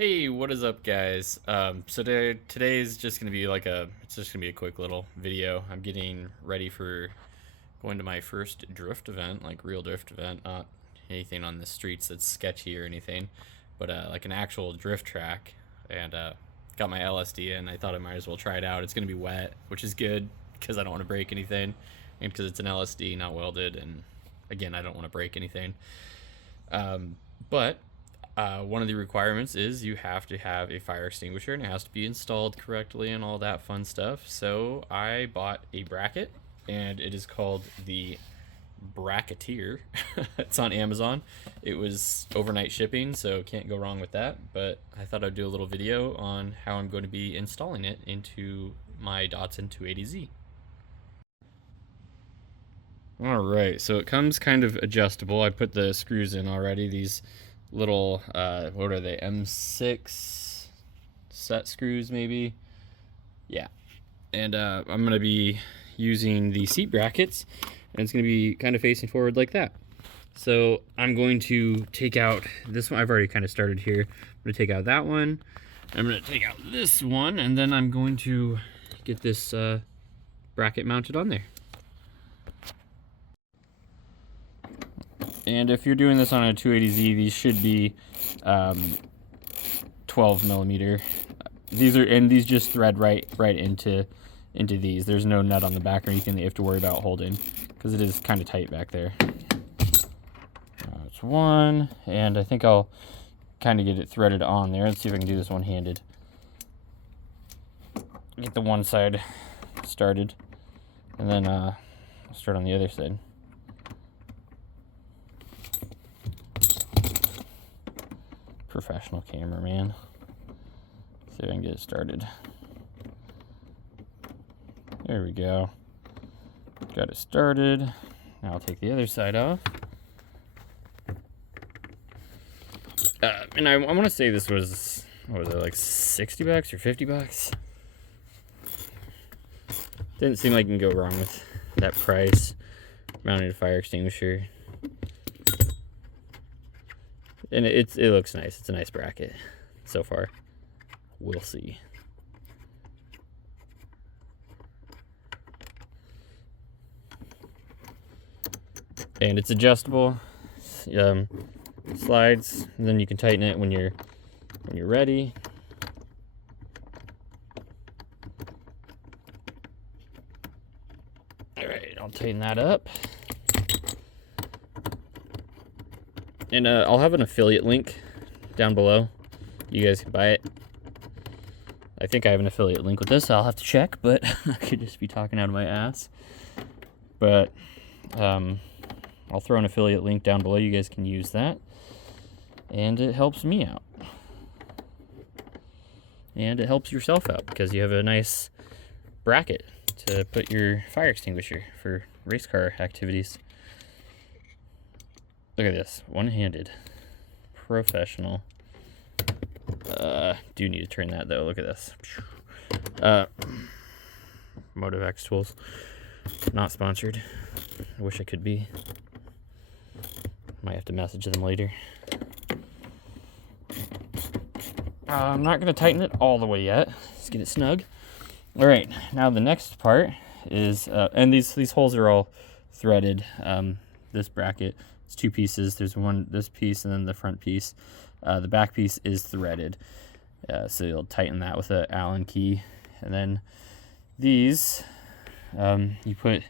Hey, what is up, guys? Today's just gonna be it's just gonna be a quick little video. I'm getting ready for going to my first drift event, like real drift event, not anything on the streets that's sketchy or anything, but like an actual drift track. And got my LSD in. I thought I might as well try it out. It's gonna be wet, which is good because I don't want to break anything, and because it's an LSD, not welded, and again, I don't want to break anything. But one of the requirements is you have to have a fire extinguisher, and it has to be installed correctly and all that fun stuff. So I bought a bracket, and it is called the Bracketeer. It's on Amazon. It was overnight shipping, so can't go wrong with that. But I thought I'd do a little video on how I'm going to be installing it into my Datsun 280Z. All right, so it comes kind of adjustable. I put the screws in already. These little, what are they, M6 set screws maybe? Yeah. And I'm going to be using the seat brackets, and it's going to be kind of facing forward like that. So I'm going to take out this one. I've already kind of started here. I'm going to take out that one. I'm going to take out this one, and then I'm going to get this bracket mounted on there. And if you're doing this on a 280Z, these should be 12 millimeter. These just thread right into these. There's no nut on the back or anything that you have to worry about holding, because it is kind of tight back there. That's one, and I think I'll kind of get it threaded on there. Let's see if I can do this one-handed. Get the one side started, and then I'll start on the other side. Professional cameraman. See if I can get it started. There we go. Got it started. Now I'll take the other side off. And I want to say this was, what was it, like 60 bucks or 50 bucks? Didn't seem like you can go wrong with that price. Mounting a fire extinguisher. And it looks nice. It's a nice bracket so far. We'll see. And it's adjustable. Slides, and then you can tighten it when you're ready. All right, I'll tighten that up. And I'll have an affiliate link down below. You guys can buy it. I think I have an affiliate link with this. I'll have to check, but I could just be talking out of my ass. But I'll throw an affiliate link down below. You guys can use that. And it helps me out. And it helps yourself out because you have a nice bracket to put your fire extinguisher for race car activities. Look at this, one-handed, professional. Do need to turn that though. Look at this. Motivex tools, not sponsored. I wish I could be. Might have to message them later. I'm not gonna tighten it all the way yet. Let's get it snug. All right, now the next part is, and these holes are all threaded. This bracket. It's two pieces. There's this piece, and then the front piece. The back piece is threaded. So you'll tighten that with an Allen key. And then these, you put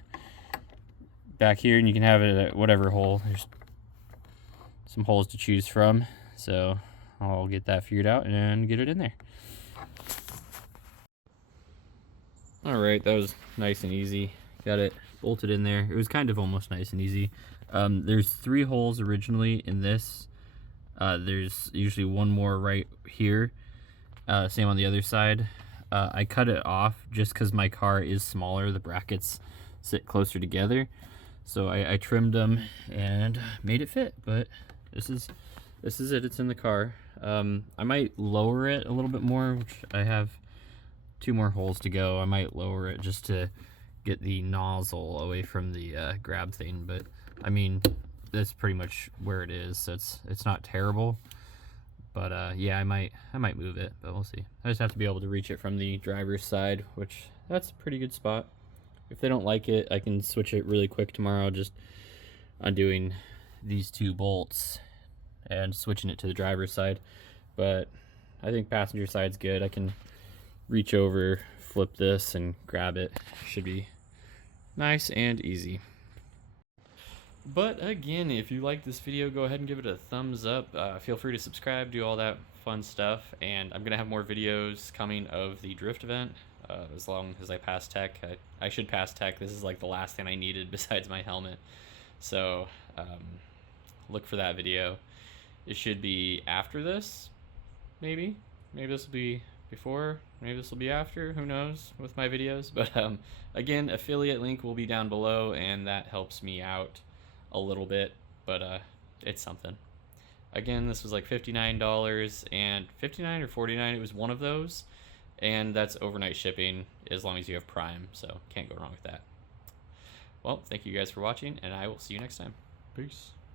back here, and you can have it at whatever hole. There's some holes to choose from. So I'll get that figured out and get it in there. All right, that was nice and easy. Got it bolted in there. It was kind of almost nice and easy. There's 3 holes originally in this. There's usually one more right here. Same on the other side. I cut it off just because my car is smaller. The brackets sit closer together. So I trimmed them and made it fit. But this is it. It's in the car. I might lower it a little bit more, which I have 2 more holes to go. I might lower it just to get the nozzle away from the grab thing, but I mean, that's pretty much where it is, so it's not terrible. But yeah, I might move it, but we'll see. I just have to be able to reach it from the driver's side, which that's a pretty good spot. If they don't like it, I can switch it really quick tomorrow, just undoing these 2 bolts and switching it to the driver's side. But I think passenger side's good. I can reach over, flip this, and grab it. Should be nice and easy. But again, if you like this video, go ahead and give it a thumbs up. Feel free to subscribe, do all that fun stuff. And I'm going to have more videos coming of the drift event. As long as I pass tech. I should pass tech. This is like the last thing I needed besides my helmet. So look for that video. It should be after this, maybe. Maybe this will be before, maybe this will be after, who knows, with my videos. But again, affiliate link will be down below, and that helps me out a little bit, but it's something. Again, this was like $59 and $59 or $49. It was one of those, and that's overnight shipping as long as you have Prime, so can't go wrong with that. Well, thank you guys for watching, and I will see you next time. Peace.